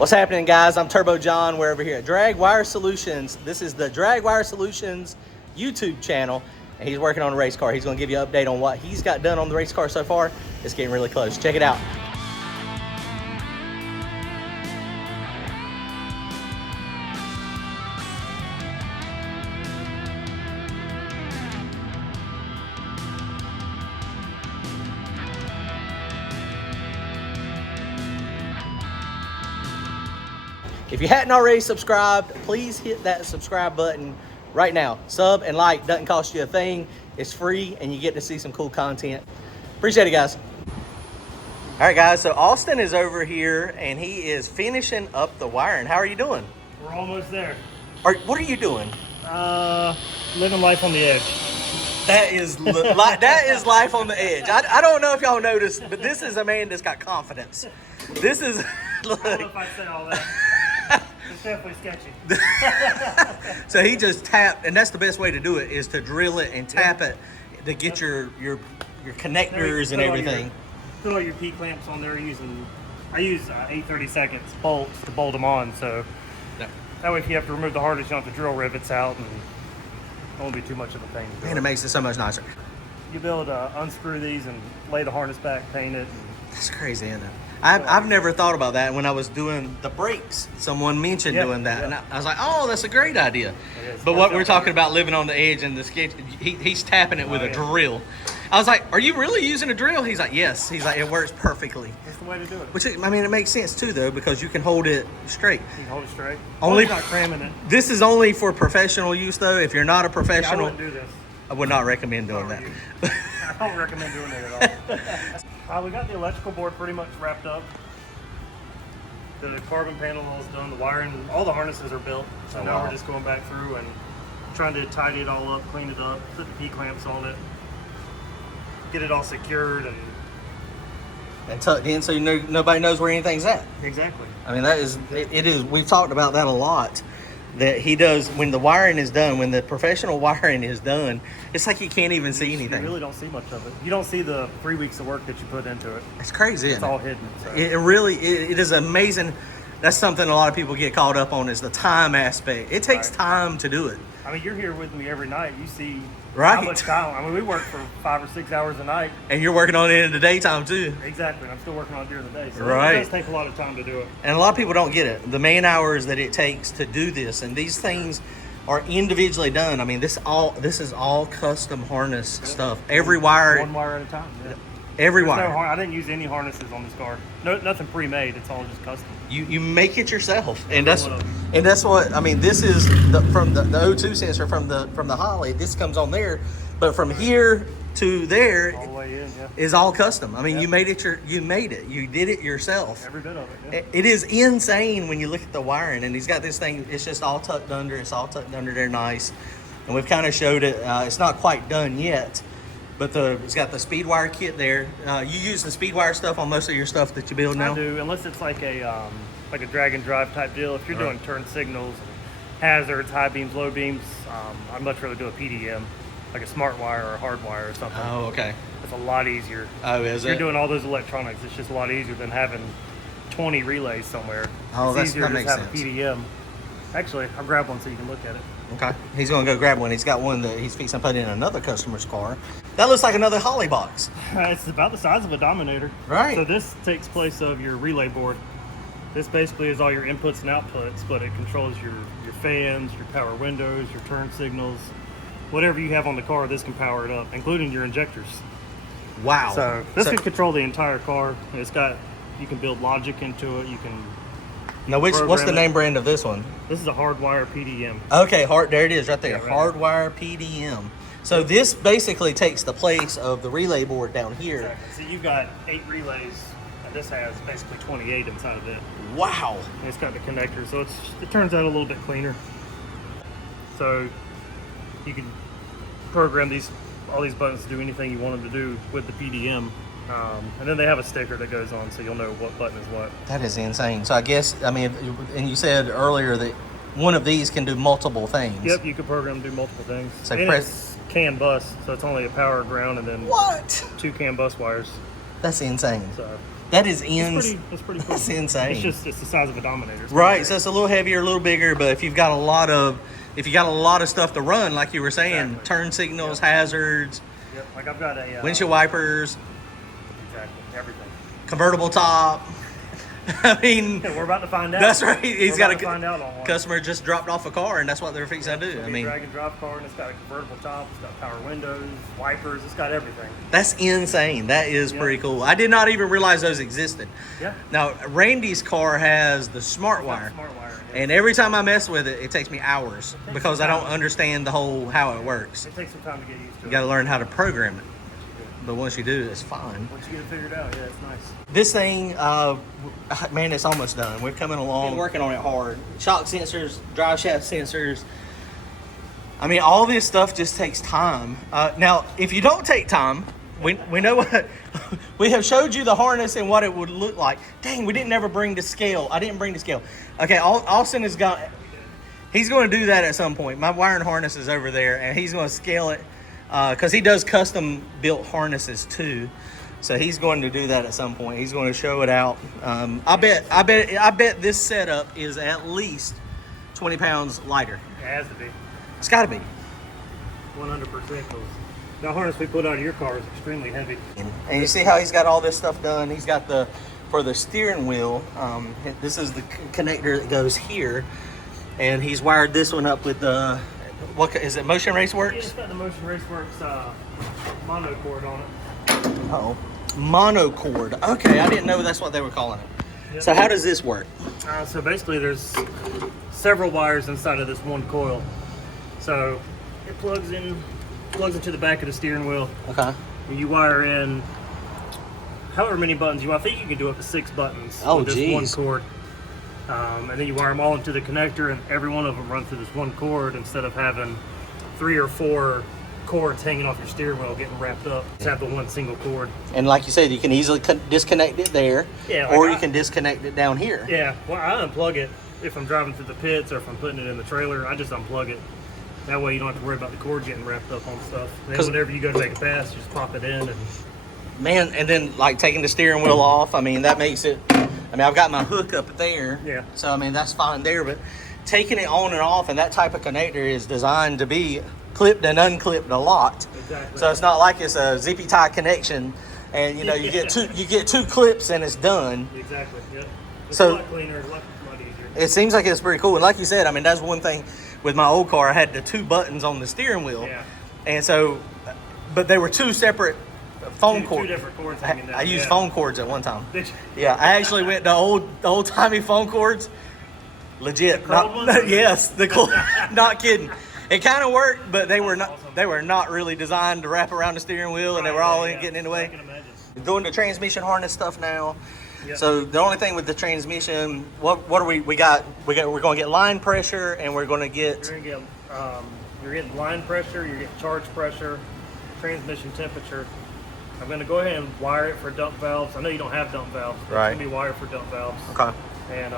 What's happening, guys? I'm TurboJohn. We're over here at DragWire Solutions. This is the DragWire Solutions YouTube channel, and he's working on a race car. He's going to give you an update on what he's got done on the race car so far. It's getting really close. Check it out. If you hadn't already subscribed, please hit that subscribe button right now. Sub and like, doesn't cost you a thing. It's free and you get to see some cool content. Appreciate it, guys. All right, guys, so Austin is over here and he is finishing up the wiring. How are you doing? We're almost there. What are you doing? Living life on the edge. That is that is life on the edge. I don't know if y'all noticed, but this is a man that's got confidence. This is look. I don't know if I'd say all that. It's definitely sketchy. So he just tapped, and that's the best way to do it, is to drill it and tap it to get your connectors and everything. Put all your P clamps on there I use 8/32 bolts to bolt them on, so that way if you have to remove the harness, you don't have to drill rivets out, and it won't be too much of a pain. And it makes it so much nicer. You'll be able to unscrew these and lay the harness back, paint it. That's crazy, isn't it? I've never thought about that. When I was doing the brakes, someone mentioned doing that, and I was like, oh, that's a great idea. But what we're talking about, living on the edge and the sketch, he's tapping it with a drill. I was like, are you really using a drill? He's like, yes. He's like, it works perfectly. That's the way to do it. Which, I mean, it makes sense too, though, because you can hold it straight. You can hold it straight. Only not cramming it. This is only for professional use, though. If you're not a professional, I wouldn't do this. I would not recommend doing that. I don't recommend doing it at all. We got the electrical board pretty much wrapped up. The carbon panel is done, the wiring, all the harnesses are built. So now we're just going back through and trying to tidy it all up, clean it up, put the P-clamps on it, get it all secured and tucked in so nobody knows where anything's at. Exactly. I mean, that is, it is, we've talked about that a lot. That he does, when the wiring is done, when the professional wiring is done, it's like you can't even see anything. You really don't see much of it. You don't see the 3 weeks of work that you put into it. It's crazy, It's all hidden. So. It really, it is amazing. That's something a lot of people get caught up on, is the time aspect. It takes time to do it. I mean, you're here with me every night. You see how much time. I mean, we work for 5 or 6 hours a night. And you're working on it in the daytime, too. Exactly. I'm still working on it during the day. So right. It does take a lot of time to do it. And a lot of people don't get it. The man hours that it takes to do this. And these things are individually done. I mean, this is all custom harness stuff. Every wire. One wire at a time. Yeah. Every wire. I didn't use any harnesses on this car. No, nothing pre-made. It's all just custom. You make it yourself, and that's what I mean. This is from the O2 sensor from the Holley. This comes on there, but from here to there all the way in, is all custom. I mean, you made it. You did it yourself. Every bit of it. Yeah. It is insane when you look at the wiring, and he's got this thing. It's just all tucked under. It's all tucked under there, nice. And we've kind of showed it. It's not quite done yet. But it's got the SpeedWire kit there. You use the SpeedWire stuff on most of your stuff that you build now? I do, unless it's like a drag and drive type deal. If you're doing turn signals, hazards, high beams, low beams, I'd much rather do a PDM, like a smart wire or a hard wire or something. Oh, okay. It's a lot easier. Oh, is it? If you're doing all those electronics, it's just a lot easier than having 20 relays somewhere. Oh, it's easier that to makes have sense. A PDM. Actually, I'll grab one so you can look at it. Okay. He's going to go grab one. He's got one that he's fixing to put in another customer's car. That looks like another Holley box. It's about the size of a Dominator. Right. So this takes place of your relay board. This basically is all your inputs and outputs, but it controls your fans, your power windows, your turn signals. Whatever you have on the car, this can power it up, including your injectors. Wow. So this can control the entire car. You can build logic into it. You can. Now, what's the name brand of this one? This is a hardwire PDM. Okay, there it is right there. Yeah, right. Hardwire PDM. So this basically takes the place of the relay board down here. Exactly. So you've got 8 relays, and this has basically 28 inside of it. Wow. And it's got the connector, so it turns out a little bit cleaner. So you can program all these buttons to do anything you want them to do with the PDM. And then they have a sticker that goes on, so you'll know what button is what. That is insane. So I guess, I mean, and you said earlier that one of these can do multiple things. Yep, you can program to do multiple things. So and it's CAN bus, so it's only a power, ground, and then 2 CAN bus wires. That's insane. So That is That's pretty cool. That's insane. It's the size of a Dominator. Right, so it's a little heavier, a little bigger, but if you got a lot of stuff to run, like you were saying, Exactly. turn signals, hazards, Yep, like I've got a windshield wipers, exactly everything. convertible top. I mean, Yeah, we're about to find out. that's right. He's got to find out on one. customer just dropped off a car, and that's what they're fixing to do. It's I a mean, drag and drop car, and it's got a convertible top. It's got power windows, wipers. It's got everything. that's insane. That is Yeah. pretty cool. I did not even realize those existed. Yeah. Now, Randy's car has the SpeedWire. SpeedWire. And every time I mess with it, it takes me hours takes because some I don't time. understand the whole how it works. It takes some time to get used to. You got to learn how to program it. But once you do, it's fine. Once you get it figured out, yeah, it's nice. This thing, man, it's almost done. We're coming along. Been working on it hard. Shock sensors, drive shaft sensors. I mean, all this stuff just takes time. Now, if you don't take time, we know what we have showed you the harness and what it would look like. Dang, we didn't ever bring the scale. I didn't bring the scale. Okay, Austin has got. He's going to do that at some point. My wiring harness is over there, and he's going to scale it because he does custom built harnesses too. So he's going to do that at some point. He's going to show it out. I bet this setup is at least 20 pounds lighter. It has to be. It's got to be. 100%. The harness we put out of your car is extremely heavy. And you see how he's got all this stuff done. He's got for the steering wheel. This is the connector that goes here, and he's wired this one up with the what is it? Motion Race Yeah, it's Works. got the Motion Raceworks mono cord on it. Oh, monocord. Okay, I didn't know that's what they were calling it. Yep. So how does this work? So basically, there's several wires inside of this one coil. So it plugs into the back of the steering wheel. Okay. And you wire in however many buttons you want. I think you can do up to 6 buttons Oh, with this geez. one cord. And then you wire them all into the connector, and every one of them run through this one cord instead of having 3 or 4 cords hanging off your steering wheel getting wrapped up. Just have the one single cord. And like you said, you can easily disconnect it there, Yeah, like or you can disconnect it down here. Yeah, well, I unplug it if I'm driving through the pits or if I'm putting it in the trailer. I just unplug it. That way you don't have to worry about the cord getting wrapped up on stuff. And then whenever you go to make a pass, you just pop it in. And Man, and then like taking the steering wheel off, I mean, that makes it, I mean, I've got my hook up there. Yeah. So, I mean, that's fine there, but taking it on and off, and that type of connector is designed to be clipped and unclipped a lot. Exactly. So it's not like it's a zippy tie connection and, you know, you get two clips and it's done. Exactly, yep. It's So- a lot cleaner, a lot easier. It seems like it's pretty cool. And like you said, I mean, that's one thing with my old car. I had the 2 buttons on the steering wheel. Yeah. And so, but they were 2 separate phone Two cords. different cords hanging down. I used yeah. phone cords at one time. Did you? Yeah, I actually went the old timey phone cords. Legit. The cold Not, ones? yes, the cool. Not kidding. It kind of worked, but they were not. Awesome. They were not really designed to wrap around the steering wheel, and they were Right, all yeah. getting in the I way. can imagine. Doing the transmission harness stuff now. Yep. So the only thing with the transmission, what are we got? We're going to get line pressure, and we're going to get. You're getting line pressure, you're getting charge pressure, transmission temperature. I'm going to go ahead and wire it for dump valves. I know you don't have dump valves. But Right. It's going to be wired for dump valves. Okay. And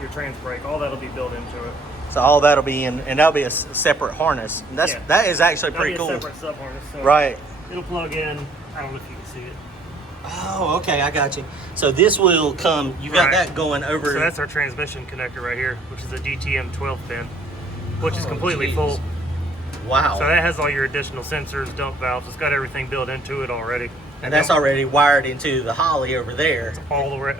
your trans brake, all that'll be built into it. So all that'll be in, and that'll be a separate harness. And Yeah. that is actually That'll pretty be a cool. separate sub harness. So Right. It'll plug in. I don't know if you can see it. Oh, okay, I got you. So this will come. You got Right. that going over. So that's our transmission connector right here, which is a DTM 12 pin, which is Oh, completely geez. full. Wow. So that has all your additional sensors, dump valves. It's got everything built into it already. And that's already wired into the Holley over there.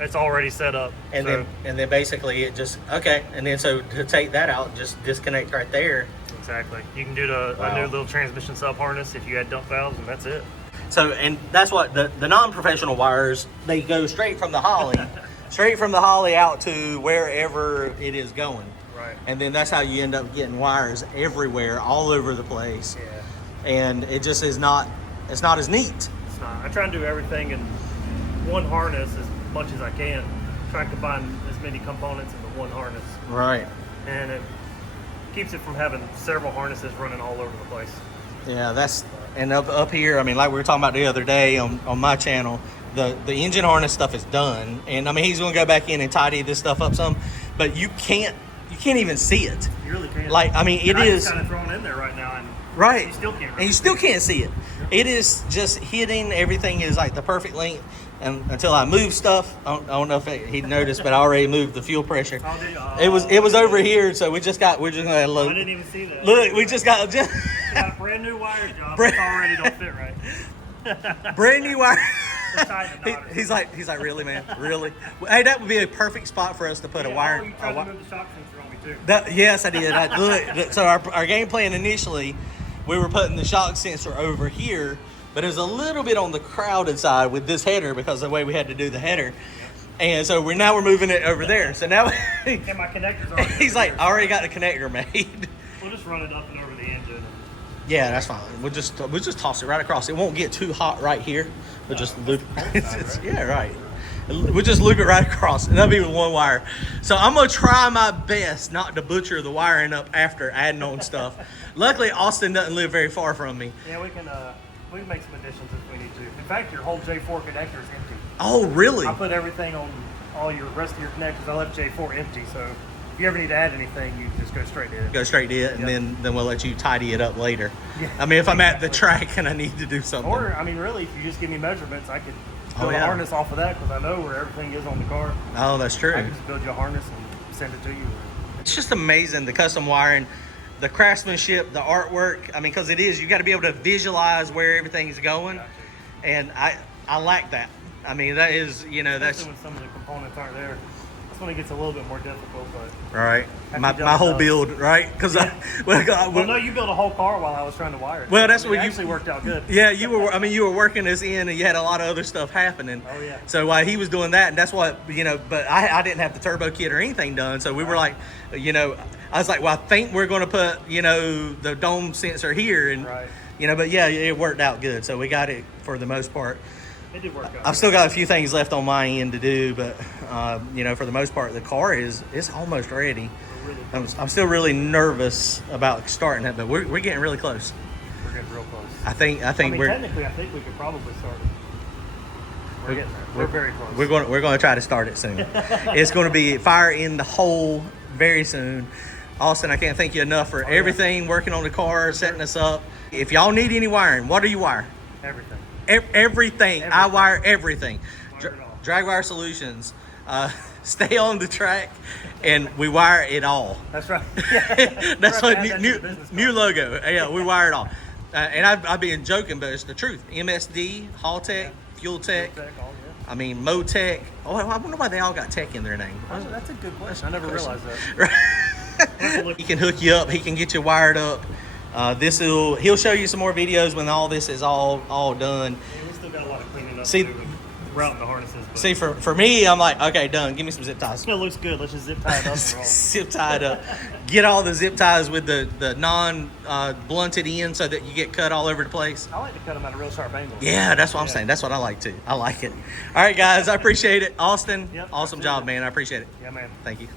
It's already set up. And So- then basically it just okay. And then so to take that out, just disconnect right there. Exactly. You can do a Wow. new little transmission sub harness if you had dump valves, and that's it. So and that's what the non-professional wires, they go straight from the Holley out to wherever it is going. Right. And then that's how you end up getting wires everywhere, all over the place. Yeah. And it just is not. It's not as neat. It's not. I try and do everything in one harness as much as I can. Try and combine as many components into one harness, Right. and it keeps it from having several harnesses running all over the place. Yeah, that's and up here. I mean, like we were talking about the other day on my channel, the engine harness stuff is done, and I mean he's going to go back in and tidy this stuff up some, but you can't even see it. You really can't. Like I mean, it And is I just kind of thrown in there right now, and right, you still can't. and you still can't see it. It is just hitting. Everything is like the perfect length. and until I moved stuff. I don't know if he noticed, but I already moved the fuel pressure. Oh, did you? It was over here, so we're just gonna look. I didn't even see that. Look, we just got Yeah, brand new wire job. It already don't fit right. brand new wire. He, he's like, really, man, really? Hey, that would be a perfect spot for us to put a wire. You tried to move the shock sensor on me too. Yes, I did. Look, so our game plan initially, we were putting the shock sensor over here, but it was a little bit on the crowded side with this header because of the way we had to do the header. And so we're moving it over there. So now and my connector's already he's like, I already got the connector made. We'll just run it up and over the engine. Yeah, that's fine. We'll just toss it right across. It won't get too hot right here. We'll just loop. Yeah, right. We'll just loop it right across, and that'll be with one wire. So I'm gonna try my best not to butcher the wiring up after adding on stuff. Luckily, Austin doesn't live very far from me. Yeah, we can make some additions if we need to. In fact, your whole J4 connector is empty. Oh, really? I put everything on all your rest of your connectors. I left J4 empty, so if you ever need to add anything, you just go straight to it. Go straight to it, and then we'll let you tidy it up later. Yeah. I mean, if I'm at the track and I need to do something. Or, I mean, really, if you just give me measurements, I could build a harness off of that because I know where everything is on the car. Oh, that's true. I can just build you a harness and send it to you. It's just amazing, the custom wiring, the craftsmanship, the artwork. I mean, because you got to be able to visualize where everything's going. And I like that. I mean, that is, Especially when some of the components aren't there. That's when it gets a little bit more difficult, but... Right. My whole build, right? Because no, you built a whole car while I was trying to wire it. Well, that's what actually worked out good. Yeah, you were working this in, and you had a lot of other stuff happening. Oh, yeah. So while he was doing that, and that's what, but I didn't have the turbo kit or anything done, so we were like, I was like, well, I think we're going to put, the dome sensor here, and, but yeah, it worked out good, so we got it for the most part. It did work out. I've still got a few things left on my end to do, but for the most part, the car is almost ready. I'm still really nervous about starting it, but we're getting really close. We're getting real close. I think technically, I think we could probably start it. We're getting there. We're very close. We're going to try to start it soon. It's going to be fire in the hole very soon. Austin, I can't thank you enough for everything, working on the car, setting us up. If y'all need any wiring, what do you wire? Everything. Everything. I wire everything. DragWire Solutions. Stay on the track, and we wire it all. That's right. That's what new logo. Yeah, we wire it all. And I've been joking, but it's the truth. MSD, Hall Tech, Fuel Tech. I mean, Motec. Oh, I wonder why they all got tech in their name. That's a good question. I never realized that. He can hook you up. He can get you wired up. He'll show you some more videos when all this is all done. Yeah, we still got a lot of cleaning up See, to do with routing the harnesses. But see, for me, I'm like, okay, done. Give me some zip ties. it looks good. Let's just zip tie it up and roll. Zip tie it up. Get all the zip ties with the non-blunted end so that you get cut all over the place. I like to cut them at a real sharp angle. Yeah, that's what I'm saying. That's what I like too. I like it. All right, guys, I appreciate it. Austin, Yep, awesome job, man. I appreciate it. Yeah, man. Thank you.